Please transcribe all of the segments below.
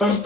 Oh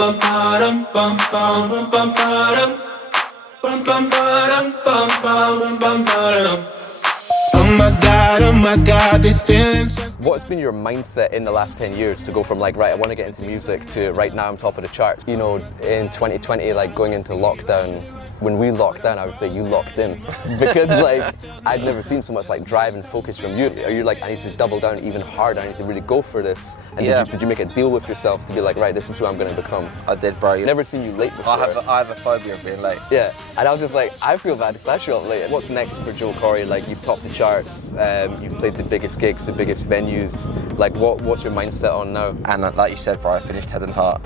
my God, these feelings just... What's been your mindset in the last 10 years to go from like, right, I want to get into music to right now I'm top of the charts? You know, in 2020, like going into lockdown, when we locked down, I would say you locked in. Because like, I'd never seen so much like drive and focus from you. Are you like, I need to double down even harder, I need to really go for this? And did you make a deal with yourself to be like, right, this is who I'm going to become? I did, bro. I've never seen you late before. I have a phobia of being late. Yeah, and I was just like, I feel bad because I show up late. What's next for Joel Corry? Like, you've topped the charts, you've played the biggest gigs, the biggest venues. Like, what's your mindset on now? And like you said, bro, I finished Head and Heart.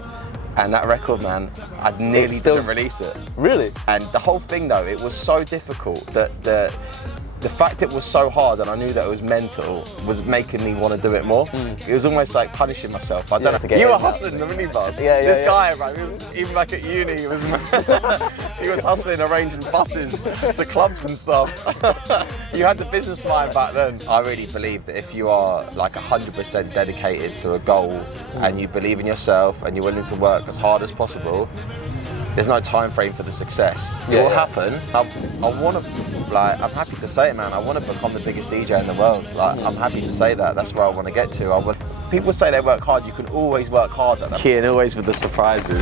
And that record, man, I nearly didn't release it. Really? And the whole thing, though, it was so difficult that the fact it was so hard and I knew that it was mental was making me want to do it more. It was almost like punishing myself. I don't know. You were hustling in the minibus. This guy, right, even back at uni, he was hustling, arranging buses to clubs and stuff. You had the business mind back then. I really believe that if you are like 100% dedicated to a goal and you believe in yourself and you're willing to work as hard as possible, there's no time frame for the success. It will happen. I'm happy to say it, man. I want to become the biggest DJ in the world. Like, I'm happy to say that. That's where I want to get to. People say they work hard. You can always work harder. Kian always with the surprises.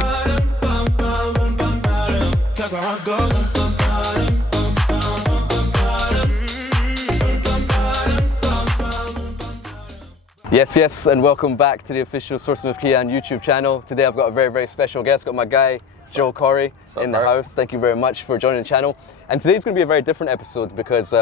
Yes, and welcome back to the official Sourcing with Kian YouTube channel. Today I've got a very, very special guest. Got my guy, Joel Corry, in the house. Thank you very much for joining the channel. And today's going to be a very different episode because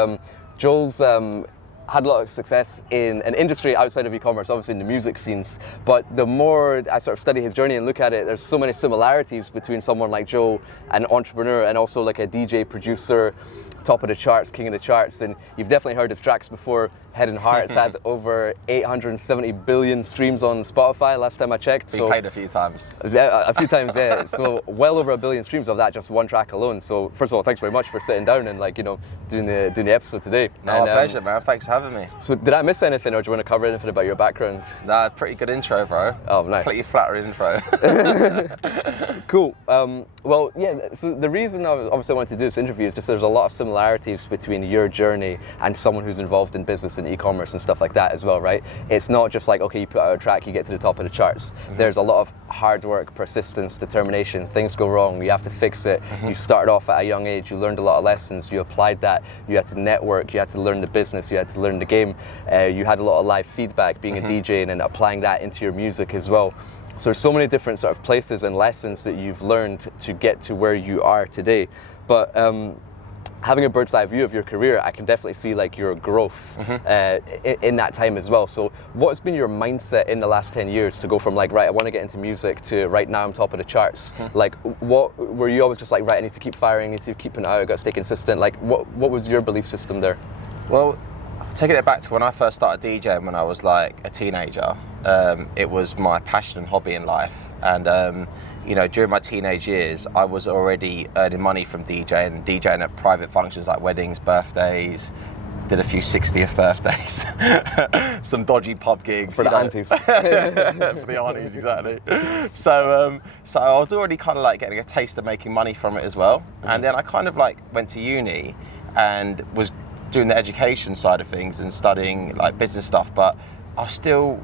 Joel's had a lot of success in an industry outside of e-commerce, obviously in the music scenes. But the more I sort of study his journey and look at it, there's so many similarities between someone like Joel, an entrepreneur, and also like a DJ, producer, top of the charts, king of the charts. And you've definitely heard his tracks before. Head and Heart, it's had over 870 billion streams on Spotify last time I checked. So played a few times. A few times, yeah. So well over 1 billion streams of that, just one track alone. So first of all, thanks very much for sitting down and like, you know, doing the episode today. No, my pleasure, man. Thanks for having me. So did I miss anything, or do you want to cover anything about your background? Nah, pretty good intro, bro. Oh, nice. Pretty flattering intro. Cool. Well, yeah, so the reason obviously I wanted to do this interview is just there's a lot of similarities between your journey and someone who's involved in business and e-commerce and stuff like that as well, right? It's not just like, okay, you put out a track, you get to the top of the charts. There's a lot of hard work, persistence, determination. Things go wrong, you have to fix it. You started off at a young age, you learned a lot of lessons, you applied that, you had to network, you had to learn the business, you had to learn the game. You had a lot of live feedback being a DJ and then applying that into your music as well. So there's so many different sort of places and lessons that you've learned to get to where you are today. But having a bird's eye view of your career, I can definitely see like your growth in that time as well. So what's been your mindset in the last 10 years to go from like, right, I want to get into music to right now I'm top of the charts? Like, what were you always just like, right, I need to keep firing, I need to keep putting out, I got to stay consistent? Like, what was your belief system there? Well, taking it back to when I first started DJing when I was like a teenager, it was my passion and hobby in life. And you know, during my teenage years, I was already earning money from DJing at private functions like weddings, birthdays, did a few 60th birthdays, some dodgy pub gigs. For the aunties. For the aunties, exactly. So I was already kind of like getting a taste of making money from it as well. And then I kind of like went to uni and was doing the education side of things and studying like business stuff, but I was still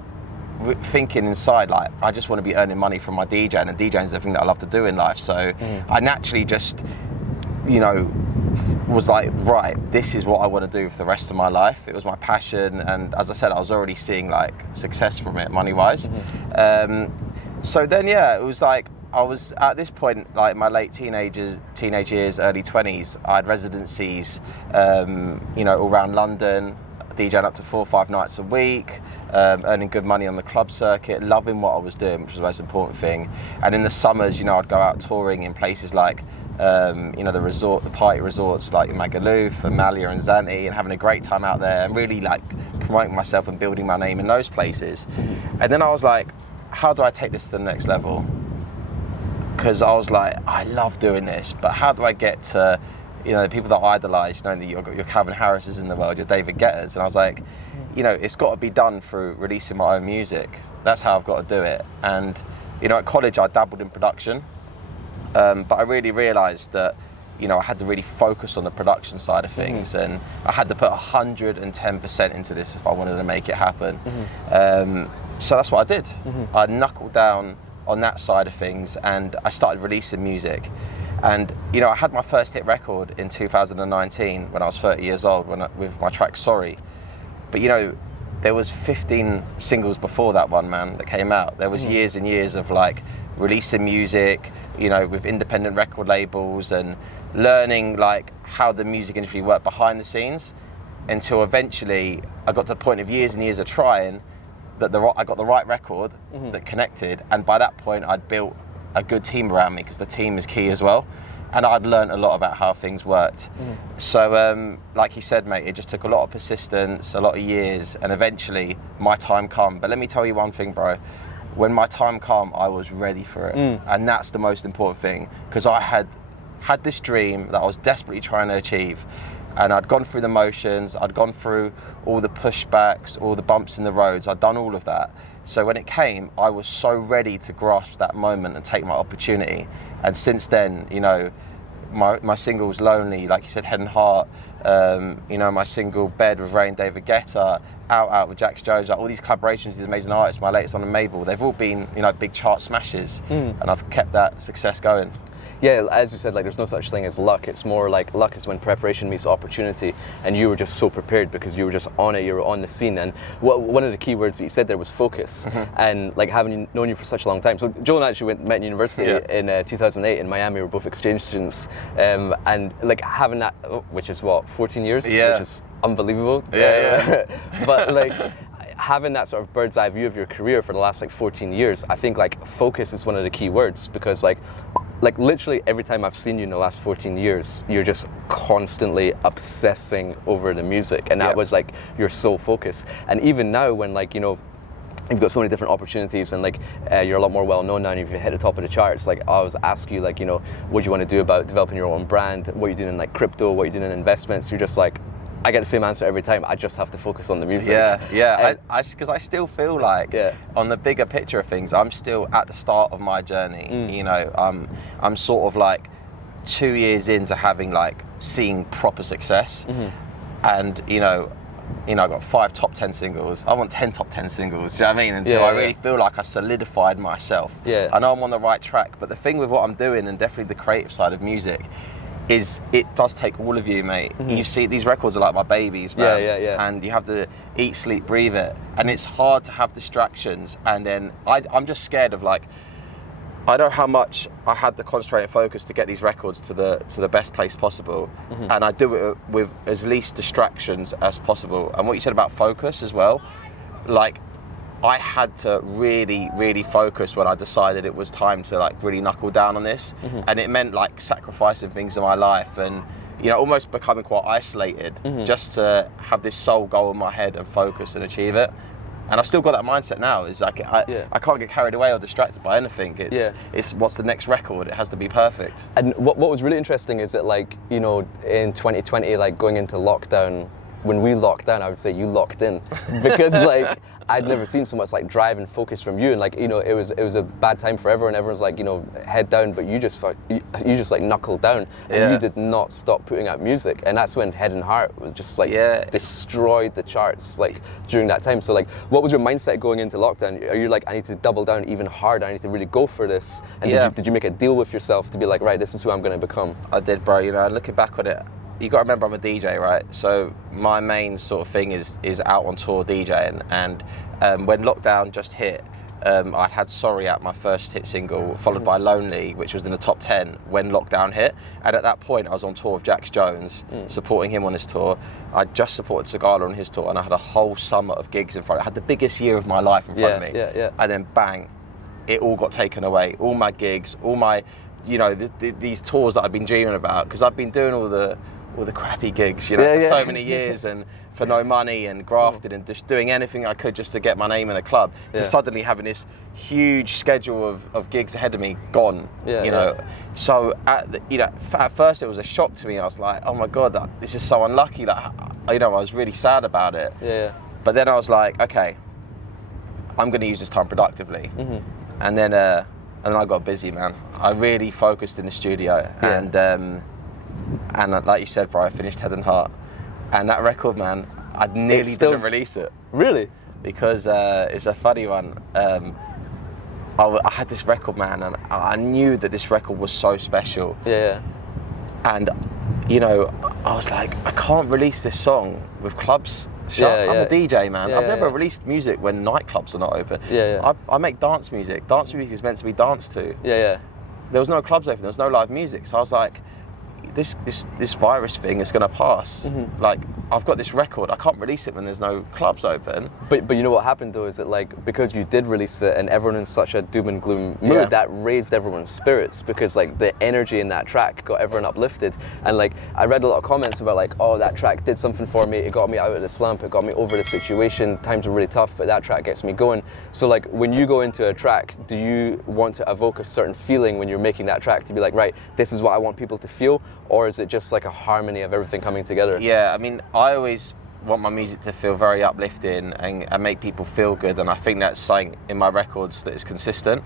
thinking inside like I just want to be earning money from my DJing, and DJing is the thing that I love to do in life. So I naturally just, you know, was like, right, this is what I want to do for the rest of my life. It was my passion, and as I said, I was already seeing like success from it money wise. So then yeah, it was like I was at this point, like my late teenage years, early 20s. I had residencies, you know, all around London, DJing up to 4 or 5 nights a week, earning good money on the club circuit, loving what I was doing, which was the most important thing. And in the summers, you know, I'd go out touring in places like, you know, the party resorts like Magaluf and Malia and Zante, and having a great time out there and really like promoting myself and building my name in those places. And then I was like, how do I take this to the next level? Because I was like, I love doing this, but how do I get to, you know, the people that I idolise, you know, your Calvin Harris's in the world, your David Guetta's, and I was like, you know, it's got to be done through releasing my own music. That's how I've got to do it. And you know, at college I dabbled in production, but I really realised that, you know, I had to really focus on the production side of things, and I had to put 110% into this if I wanted to make it happen. So that's what I did. I knuckled down on that side of things, and I started releasing music. And, you know, I had my first hit record in 2019 when I was 30 years old with my track Sorry. But, you know, there was 15 singles before that one, man, that came out. There was years and years of like releasing music, you know, with independent record labels and learning like how the music industry worked behind the scenes, until eventually I got to the point of years and years of trying that I got the right record that connected. And by that point I'd built a good team around me, because the team is key as well. And I'd learned a lot about how things worked. So like you said, mate, it just took a lot of persistence, a lot of years, and eventually my time come. But let me tell you one thing, bro. When my time come, I was ready for it. And that's the most important thing, because I had this dream that I was desperately trying to achieve. And I'd gone through the motions, I'd gone through all the pushbacks, all the bumps in the roads, I'd done all of that. So when it came, I was so ready to grasp that moment and take my opportunity. And since then, you know, my singles Lonely, like you said, Head and Heart, you know, my single Bed with Rain, David Guetta, Out with Jax Jones, like all these collaborations with these amazing artists, my latest on the Mabel, they've all been, you know, big chart smashes, and I've kept that success going. Yeah, as you said, like there's no such thing as luck. It's more like luck is when preparation meets opportunity, and you were just so prepared because you were just on it, you were on the scene. And one of the key words that you said there was focus. And like having known you for such a long time. So Joel and I actually met in university in 2008 in Miami. We were both exchange students, and like having that, which is what, 14 years, which is unbelievable. But like having that sort of bird's eye view of your career for the last like 14 years, I think like focus is one of the key words, because like literally every time I've seen you in the last 14 years, you're just constantly obsessing over the music, and that was like your sole focus. And even now, when like, you know, you've got so many different opportunities, and like you're a lot more well known now, and you've hit the top of the charts, like I always ask you, like, you know, what do you want to do about developing your own brand, what you're doing in like crypto, what you're doing in investments. You're just like, I get the same answer every time. I just have to focus on the music. Because I still feel like on the bigger picture of things, I'm still at the start of my journey. You know, I'm sort of like 2 years into having like seen proper success, and you know, I got 5 top 10 singles. I want 10 top 10 singles. Do you know what I mean? Until I really feel like I solidified myself. I know I'm on the right track, but the thing with what I'm doing, and definitely the creative side of music, is it does take all of you, mate. You see, these records are like my babies, man. And you have to eat, sleep, breathe it. And it's hard to have distractions. And then I'm just scared of like, I know how much I had to concentrate and focus to get these records to the best place possible. And I do it with as least distractions as possible. And what you said about focus as well, like, I had to really, really focus when I decided it was time to like really knuckle down on this. And it meant like sacrificing things in my life, and, you know, almost becoming quite isolated just to have this sole goal in my head and focus and achieve it. And I've still got that mindset now. Is like I can't get carried away or distracted by anything. It's what's the next record? It has to be perfect. And what was really interesting is that, like, you know, in 2020, like going into lockdown, when we locked down, I would say you locked in, because like I'd never seen so much like drive and focus from you, and like, you know, it was a bad time for everyone. Everyone's like, you know, head down, but you just like knuckled down, and you did not stop putting out music. And that's when Head and Heart was just like destroyed the charts like during that time. So like, what was your mindset going into lockdown? Are you like, I need to double down even harder, I need to really go for this? And did you make a deal with yourself to be like, right, this is who I'm going to become? I did, bro. You know, looking back on it, you got to remember I'm a DJ, right? So my main sort of thing is out on tour DJing. And when lockdown just hit, I'd had Sorry out, my first hit single, followed by Lonely, which was in the top 10 when lockdown hit. And at that point, I was on tour with Jax Jones, supporting him on his tour. I just supported Sigala on his tour, and I had a whole summer of gigs in front. I had the biggest year of my life in front of me. And then bang, it all got taken away. All my gigs, all my, you know, these tours that I'd been dreaming about, because I've been doing all the crappy gigs, you know, for so many years, and for no money, and grafted and just doing anything I could just to get my name in a club, to suddenly having this huge schedule of gigs ahead of me gone, you know. So at first it was a shock to me. I was like, oh my God, this is so unlucky. Like, you know, I was really sad about it. But then I was like, okay, I'm going to use this time productively. And then then I got busy, man. I really focused in the studio, and like you said, bro, I finished Head and Heart, and that record, man, I nearly didn't release it. Really? Because it's a funny one. I had this record, man, and I knew that this record was so special. Yeah. And, you know, I was like, I can't release this song with clubs shut. I'm a DJ, man. I've never released music when nightclubs are not open. I make dance music. Dance music is meant to be danced to. There was no clubs open. There was no live music. So I was like, this virus thing is going to pass. Like, I've got this record, I can't release it when there's no clubs open. But you know what happened though, is that like, because you did release it and everyone in such a doom and gloom mood, that raised everyone's spirits, because like the energy in that track got everyone uplifted. And like, I read a lot of comments about like, oh, that track did something for me, it got me out of the slump, it got me over the situation, times were really tough, but that track gets me going. So like, when you go into a track, do you want to evoke a certain feeling when you're making that track to be like, right, this is what I want people to feel? Or is it just like a harmony of everything coming together? Yeah, I mean, I always want my music to feel very uplifting and make people feel good, and I think that's something in my records that is consistent.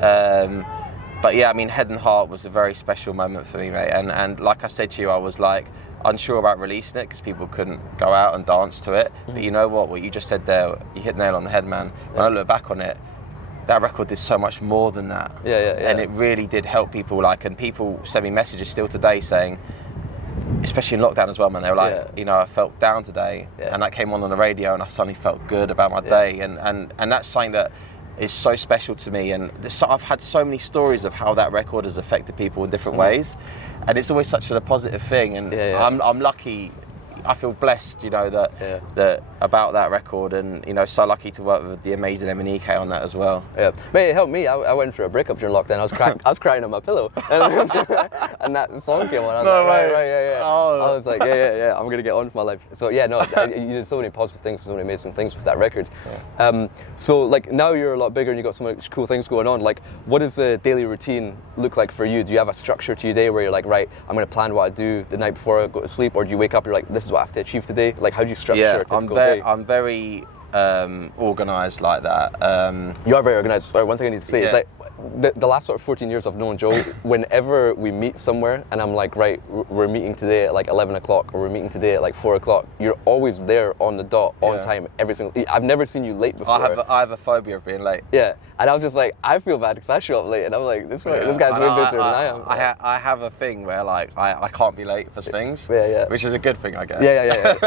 But yeah, I mean, Head and Heart was a very special moment for me, mate, and like I said to you, I was like unsure about releasing it because people couldn't go out and dance to it. But you know what you just said there, you hit the nail on the head, man. When I look back on it, that record did so much more than that. And it really did help people, like, and people send me messages still today saying, especially in lockdown as well, man, they were like, you know, I felt down today, and that came on the radio and I suddenly felt good about my day, and that's something that is so special to me, and I've had so many stories of how that record has affected people in different ways, and it's always such a positive thing, and I'm lucky. I feel blessed, you know, that about that record, and you know, so lucky to work with the amazing Emanike on that as well. Mate, it helped me. I went through a breakup during lockdown. I was crying on my pillow, and that song came on. I was like, right, I was like, I'm gonna get on with my life. So you did so many positive things, so many amazing things with that record. So like, now you're a lot bigger and you got so much cool things going on. Like, what does the daily routine look like for you? Do you have a structure to your day where you're like, right, I'm gonna plan what I do the night before I go to sleep, or do you wake up, you're like, this is what I have to achieve today? Like, how do you structure a typical day? I'm very organised like that. You are very organised. Sorry, one thing I need to say is like, the last sort of 14 years I've known Joel, whenever we meet somewhere and I'm like, right, we're meeting today at like 11 o'clock or we're meeting today at like 4 o'clock, you're always there on the dot, on time, every single. I've never seen you late before. I have a phobia of being late. And I was just like, I feel bad because I show up late, and I'm like, this guy's way busier than I am. I have a thing where like I can't be late for things, which is a good thing, I guess.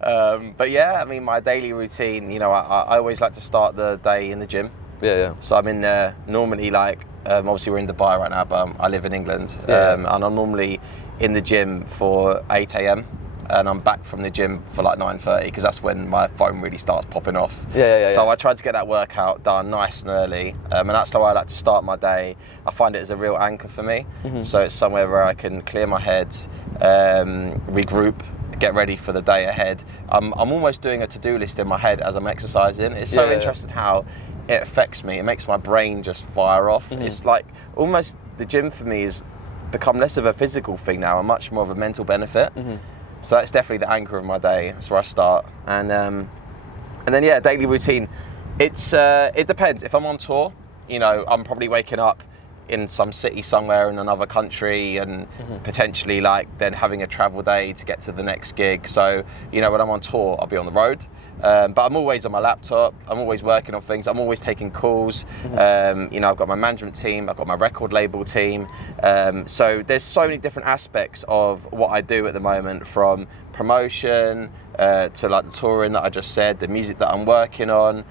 But yeah, I mean, my daily routine, you know, I always like to start the day in the gym. So I'm in there normally, like, obviously we're in Dubai right now, but I live in England, and I'm normally in the gym for 8 a.m. and I'm back from the gym for like 9:30 because that's when my phone really starts popping off. So I try to get that workout done nice and early, and that's how I like to start my day. I find it as a real anchor for me. So it's somewhere where I can clear my head, regroup, get ready for the day ahead. I'm almost doing a to-do list in my head as I'm exercising. It's so interesting how it affects me. It makes my brain just fire off. It's like almost the gym for me has become less of a physical thing now and much more of a mental benefit. So that's definitely the anchor of my day. That's where I start. And then daily routine. It depends. If I'm on tour, you know, I'm probably waking up in some city somewhere in another country and potentially like then having a travel day to get to the next gig. So, you know, when I'm on tour, I'll be on the road. But I'm always on my laptop, I'm always working on things, I'm always taking calls. You know, I've got my management team, I've got my record label team. So there's so many different aspects of what I do at the moment, from promotion to like the touring that I just said, the music that I'm working on,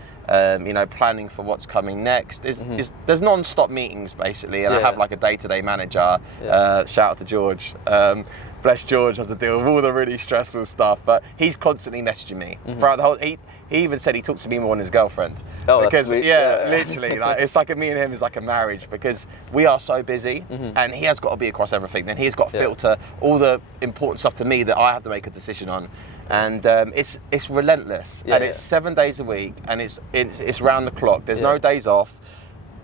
you know, planning for what's coming next. There's non-stop meetings basically, and I have like a day-to-day manager. Shout out to George. Bless George, has to deal with all the really stressful stuff, but he's constantly messaging me throughout the whole. He even said he talks to me more than his girlfriend. Oh, because that's sweet. Literally, like, it's like me and him is like a marriage, because we are so busy, and he has got to be across everything. Then he's got to filter all the important stuff to me that I have to make a decision on, and it's relentless, and it's 7 days a week, and it's round the clock. There's no days off.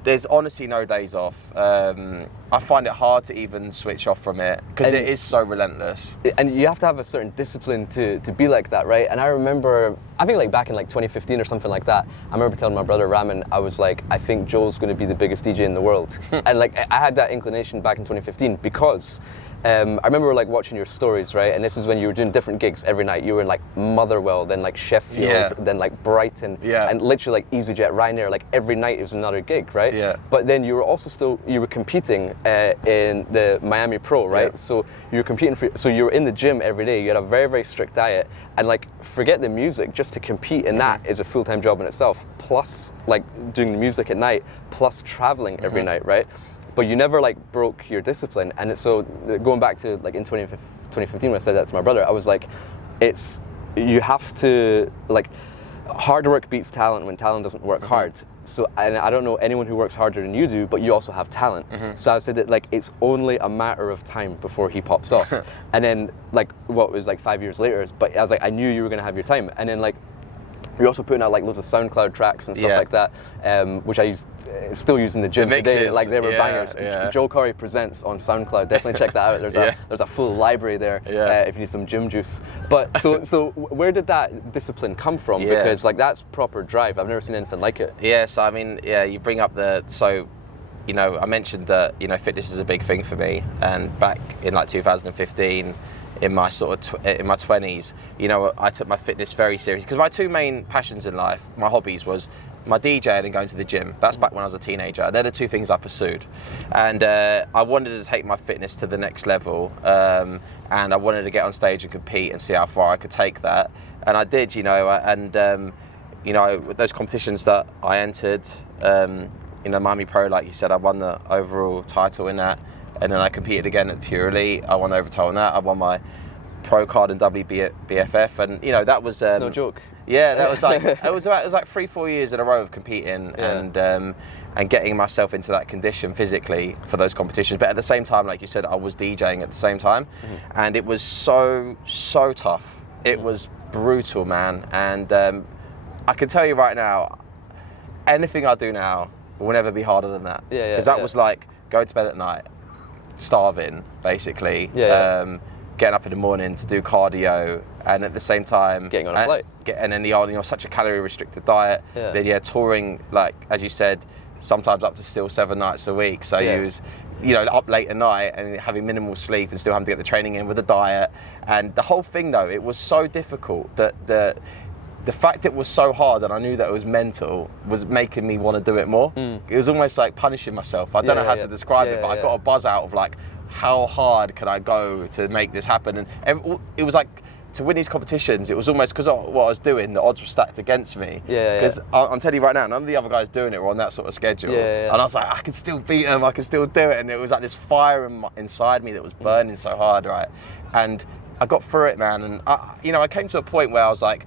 there's honestly no days off. I find it hard to even switch off from it because it is so relentless. And you have to have a certain discipline to be like that, right? And I remember, I think like back in like 2015 or something like that, I remember telling my brother Raman, I was like, I think Joel's going to be the biggest DJ in the world. And like I had that inclination back in 2015 because I remember like watching your stories, right? And this is when you were doing different gigs every night. You were in like Motherwell, then like Sheffield, then like Brighton, and literally like EasyJet, Ryanair. Like every night it was another gig, right? Yeah. But then you were also you were competing in the Miami Pro, right? Yeah. So you were competing so you were in the gym every day. You had a very, very strict diet, and like forget the music, just to compete in that is a full-time job in itself. Plus like doing the music at night, plus traveling every night, right? But you never like broke your discipline. And so going back to like in 2015 when I said that to my brother, I was like, you have to like, hard work beats talent when talent doesn't work hard. So, and I don't know anyone who works harder than you do, but you also have talent. So I said that like, it's only a matter of time before he pops off. And then like, what was like 5 years later, but I was like, I knew you were gonna have your time. And then like, you're also putting out like loads of SoundCloud tracks and stuff like that, which I still use in the gym today. Like they were bangers. Joel Corry presents on SoundCloud. Definitely check that out. There's a full library there if you need some gym juice. But so where did that discipline come from? Because like that's proper drive. I've never seen anything like it. Yeah. So I mean, you bring up you know, I mentioned that, you know, fitness is a big thing for me, and back in like 2015. In my sort of in my 20s, you know, I took my fitness very seriously because my two main passions in life, my hobbies, was my DJing and going to the gym. That's back when I was a teenager. They're the two things I pursued, and I wanted to take my fitness to the next level, and I wanted to get on stage and compete and see how far I could take that, and I did, you know, and you know, those competitions that I entered, you know, Miami Pro, like you said, I won the overall title in that. And then I competed again at Pure Elite. I won the overall in that. I won my pro card in WBFF, and you know that was it's no joke. Yeah, that was like it was like 3-4 years in a row of competing and getting myself into that condition physically for those competitions. But at the same time, like you said, I was DJing at the same time, and it was so tough. It was brutal, man. And I can tell you right now, anything I do now will never be harder than that. Because that was like going to bed at night, starving basically, getting up in the morning to do cardio, and at the same time getting on a flight, and then you're such a calorie restricted diet. Then touring, like as you said, sometimes up to still 7 nights a week. So you was, you know, up late at night and having minimal sleep and still having to get the training in with the diet. And the whole thing though, it was so difficult that the fact it was so hard and I knew that it was mental was making me want to do it more. It was almost like punishing myself. I don't know how to describe it, but I got a buzz out of like, how hard can I go to make this happen? And it was like, to win these competitions, it was almost because of what I was doing, the odds were stacked against me. Because I'm telling you right now, none of the other guys doing it were on that sort of schedule. And I was like, I can still beat them, I can still do it. And it was like this fire inside me that was burning so hard, right? And I got through it, man. And I came to a point where I was like,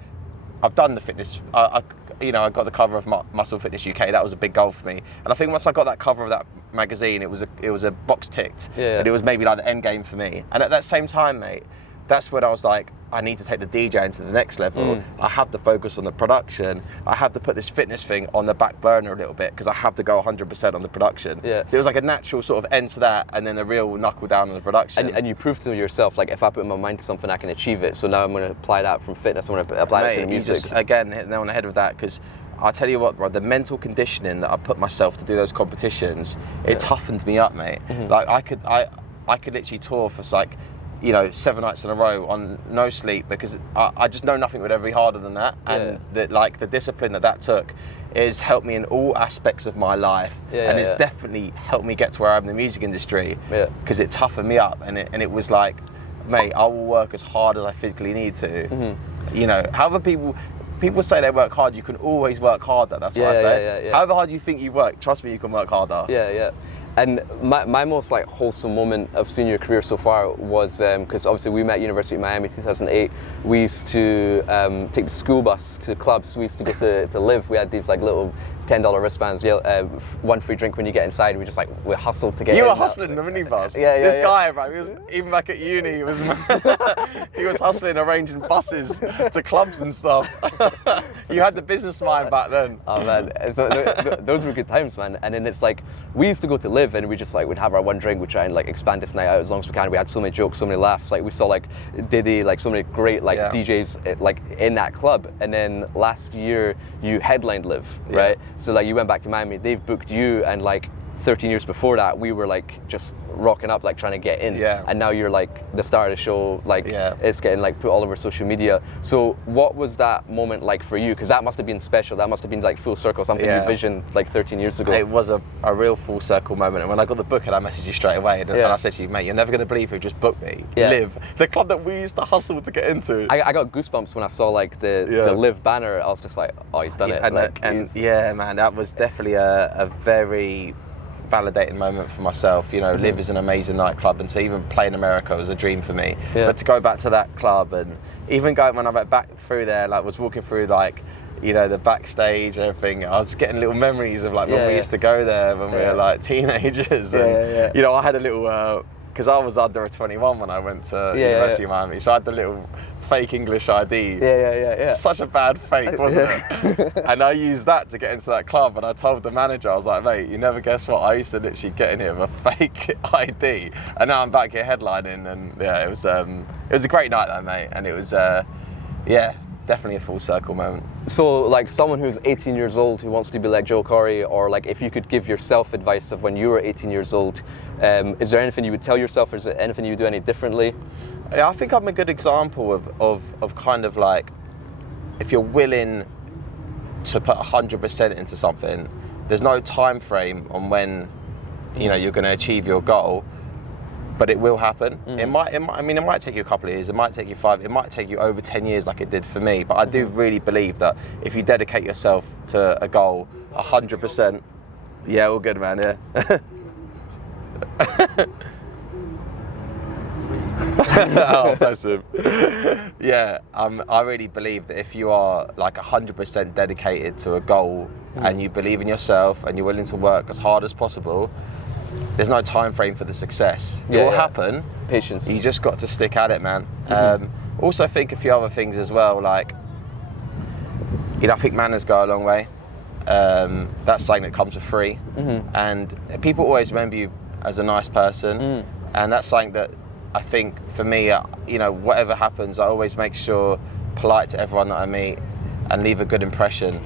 I've done the fitness. I got the cover of Muscle Fitness UK. That was a big goal for me. And I think once I got that cover of that magazine, it was a box ticked, and it was maybe like the end game for me. And at that same time, mate, that's when I was like, I need to take the DJing to the next level. I have to focus on the production. I have to put this fitness thing on the back burner a little bit because I have to go 100% on the production. So it was like a natural sort of end to that, and then a real knuckle down on the production. And you proved to yourself, like, if I put my mind to something, I can achieve it. So now I'm going to apply that from fitness. I'm going to apply it to the music. You just, again, hit the nail on the head with that, because I'll tell you what, bro, the mental conditioning that I put myself to do those competitions, it toughened me up, mate. Like I could literally tour for like, 7 nights in a row on no sleep, because I just know nothing would ever be harder than that. And the discipline that took has helped me in all aspects of my life, and it's definitely helped me get to where I am in the music industry, because it toughened me up, and it was like, mate, I will work as hard as I physically need to. However people say they work hard, you can always work harder. That's what I say. However hard you think you work, trust me, you can work harder. And my most like wholesome moment of seeing your career so far was because obviously we met at University of Miami 2008. We used to take the school bus to clubs. We used to go to LIV. We had these like little $10 wristbands. One free drink when you get inside. We hustled to get in. You were hustling in the minibus. Yeah. This guy, bro, he was, even back at uni, he was hustling, arranging buses to clubs and stuff. You had the business mind back then. Oh man, so those were good times, man. And then it's like we used to go to LIV and we just like would have our one drink. We try and like expand this night out as long as we can. We had so many jokes, so many laughs. Like we saw like Diddy, like so many great like DJs like in that club. And then last year you headlined LIV, right? So like you went back to Miami. They've booked you, and like 13 years before that, we were like just rocking up, like trying to get in. Yeah. And now you're like the star of the show. Like it's getting like put all over social media. So what was that moment like for you? Because that must have been special. That must have been like full circle, something you visioned like 13 years ago. It was a real full circle moment. And when I got the booking, I messaged you straight away. And I said to you, mate, you're never going to believe who just booked me. LIV, the club that we used to hustle to get into. I got goosebumps when I saw like the LIV banner. I was just like, oh, he's done it. And yeah, man, that was definitely a very validating moment for myself. You know, LIV is an amazing nightclub, and to even play in America was a dream for me. But to go back to that club, and even going when I went back through there, like was walking through like, you know, the backstage and everything, I was getting little memories of like when we used to go there when we were like teenagers. And you know, I had a little because I was under 21 when I went to University of Miami, so I had the little fake English ID. Such a bad fake, wasn't it? And I used that to get into that club, and I told the manager, I was like, mate, you never guess what, I used to literally get in here with a fake ID, and now I'm back here headlining, and it was a great night though, mate, and it was definitely a full circle moment. So like someone who's 18 years old who wants to be like Joel Corry, or like if you could give yourself advice of when you were 18 years old, is there anything you would tell yourself, or is there anything you would do any differently? Yeah, I think I'm a good example of kind of like, if you're willing to put 100% into something, there's no time frame on when you know you're going to achieve your goal, but it will happen. It might take you a couple of years, it might take you 5, it might take you over 10 years like it did for me, but I do really believe that if you dedicate yourself to a goal 100%, all good, man, oh, bless him. I really believe that if you are like 100% dedicated to a goal and you believe in yourself and you're willing to work as hard as possible, there's no time frame for the success. It will happen. Patience. You just got to stick at it, man. Also, I think a few other things as well, like, you know, I think manners go a long way. That's something that comes for free. And people always remember you as a nice person. And that's something that I think for me, you know, whatever happens, I always make sure polite to everyone that I meet and leave a good impression.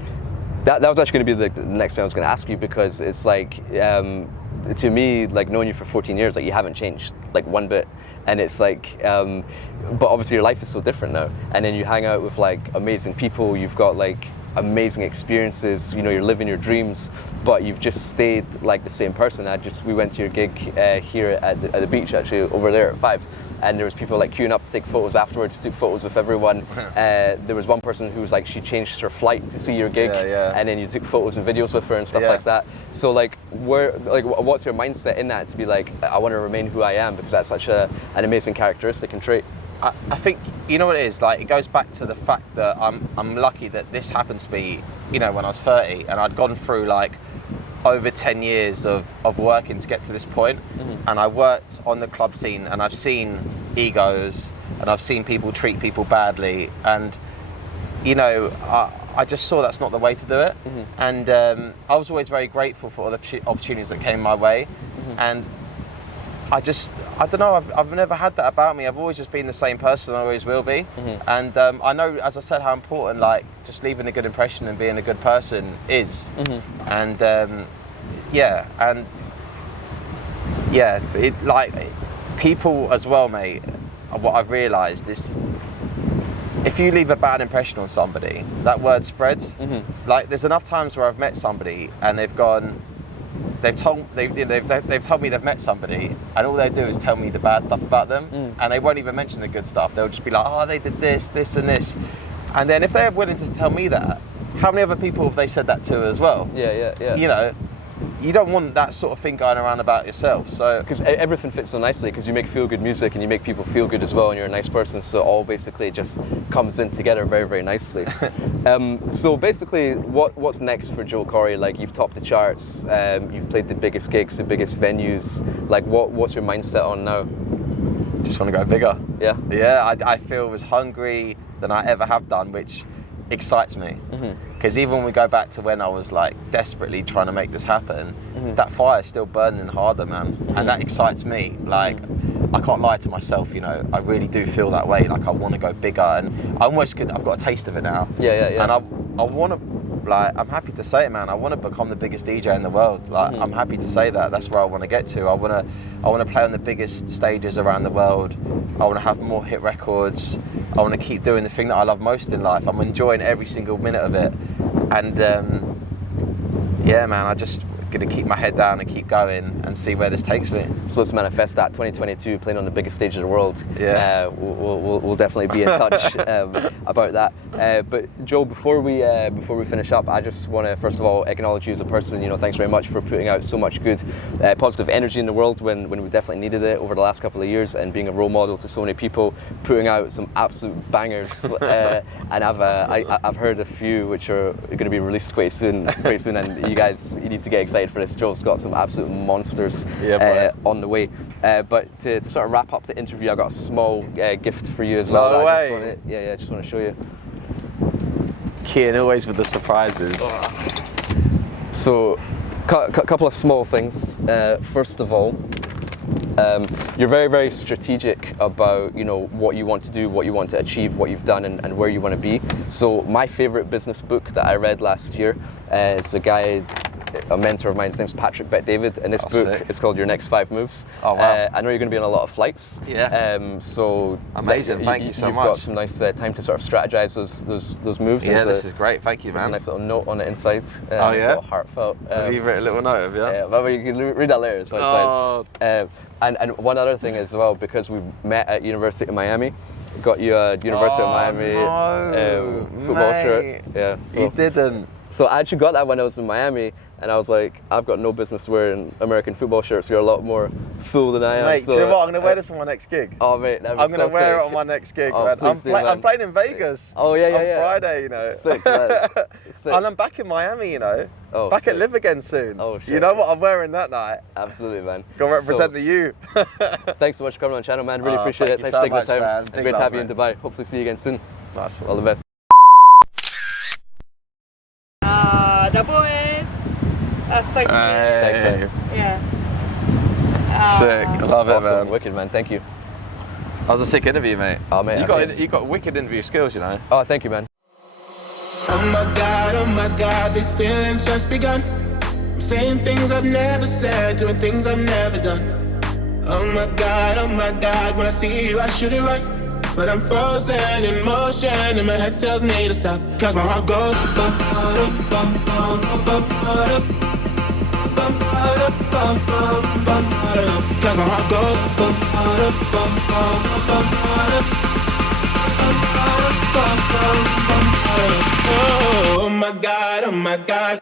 That was actually going to be the next thing I was going to ask you, because it's like, to me, like knowing you for 14 years, like you haven't changed like one bit. And it's like, but obviously your life is so different now. And then you hang out with like amazing people, you've got like amazing experiences, you know, you're living your dreams, but you've just stayed like the same person. We went to your gig here at the beach, actually, over there at 5. And there was people like queuing up to take photos afterwards, took photos with everyone. There was one person who was like, she changed her flight to see your gig, and then you took photos and videos with her and stuff like that. So like, what's your mindset in that to be like, I want to remain who I am, because that's such an amazing characteristic and trait? I think, you know what it is, like, it goes back to the fact that I'm lucky that this happened to me, you know, when I was 30, and I'd gone through like over 10 years of working to get to this point. And I worked on the club scene, and I've seen egos, and I've seen people treat people badly, and you know, I just saw that's not the way to do it. And I was always very grateful for all the opportunities that came my way. And I don't know, I've never had that about me. I've always just been the same person, I always will be. And I know, as I said, how important like just leaving a good impression and being a good person is. And it, like, people as well, mate, what I've realised is if you leave a bad impression on somebody, that word spreads. Like, there's enough times where I've met somebody and they've told me they've met somebody, and all they do is tell me the bad stuff about them, and they won't even mention the good stuff. They'll just be like, oh, they did this and this. And then if they're willing to tell me that, how many other people have they said that to as well? Yeah. You know, you don't want that sort of thing going around about yourself. So because everything fits so nicely, because you make feel good music and you make people feel good as well, and you're a nice person, so it all basically just comes in together very, very nicely. So basically, what's next for Joel Corry? Like, you've topped the charts, you've played the biggest gigs, the biggest venues. Like, what's your mindset on now? just want to go bigger. Yeah? Yeah, I feel as hungry than I ever have done, which excites me. Because even when we go back to when I was like desperately trying to make this happen, that fire's still burning harder, man. And that excites me. Like, I can't lie to myself, you know, I really do feel that way. Like, I want to go bigger, and I almost could, I've got a taste of it now. Yeah. And I want to, like, I'm happy to say it, man. I want to become the biggest DJ in the world. Like, I'm happy to say that. That's where I want to get to. I want to play on the biggest stages around the world. I want to have more hit records. I want to keep doing the thing that I love most in life. I'm enjoying every single minute of it. And yeah, man, I just gonna keep my head down and keep going and see where this takes me. So let's manifest that. 2022, playing on the biggest stage of the world. Yeah. We'll definitely be in touch about that. But Joel, before we finish up, I just want to first of all acknowledge you as a person. You know, thanks very much for putting out so much good, positive energy in the world when we definitely needed it over the last couple of years, and being a role model to so many people, putting out some absolute bangers. And I've heard a few which are going to be released quite soon, and you guys, you need to get excited for this. Joel's got some absolute monsters on the way. But to sort of wrap up the interview, I got a small gift for you as well. No way. I just want to show you. Kian, always with the surprises. So, couple of small things. First of all, you're very, very strategic about, you know, what you want to do, what you want to achieve, what you've done, and where you want to be. So my favorite business book that I read last year is a mentor of mine, his name's Patrick Bet-David, and this book is called Your Next 5 Moves. Oh, wow. I know you're going to be on a lot of flights. Yeah. So amazing, thank you so much. You've got some nice time to sort of strategize those moves. Yeah, this is great, thank you, man. There's a nice little note on the inside. Oh, yeah? It's heartfelt. Have you written a little note of you? Yeah, but you can read that later, it's fine. And one other thing as well, because we met at University of Miami, got you a University of Miami football shirt. Yeah, so, you didn't. So I actually got that when I was in Miami, and I was like, I've got no business wearing American football shirts. You're a lot more fool than I am. Mate, so, do you know what? I'm going to wear this on my next gig. Oh, mate, I'm going to wear it on my next gig, man. I'm playing in Vegas. Oh, yeah. On Friday, you know. Sick, man. Sick. And I'm back in Miami, you know. Oh, back sick. at LIV again soon. Oh, shit. You know what I'm wearing that night? Absolutely, man. Go represent the U. Thanks so much for coming on the channel, man. Really Oh, appreciate it. thank Thanks you for taking so the time. much, man. And great to have you in Dubai. Hopefully see you again soon. Nice one. All the best. The boys. That's so cute. Thanks, man. Yeah. Sick. I love it, Awesome. man. Wicked, man. Thank you. That was a sick interview, mate. Oh, mate. You got wicked interview skills, you know. Oh, thank you, man. Oh my God, these feelings just begun. I'm saying things I've never said, doing things I've never done. Oh my God, when I see you I should it right. But I'm frozen in motion and my head tells me to stop. Cause my heart goes bum, bum, bum, bum, bum, bum, bum, bum, bum, bum, cause my heart goes bum, bum, bum, bum, bum, bum, bum, bum, oh my God.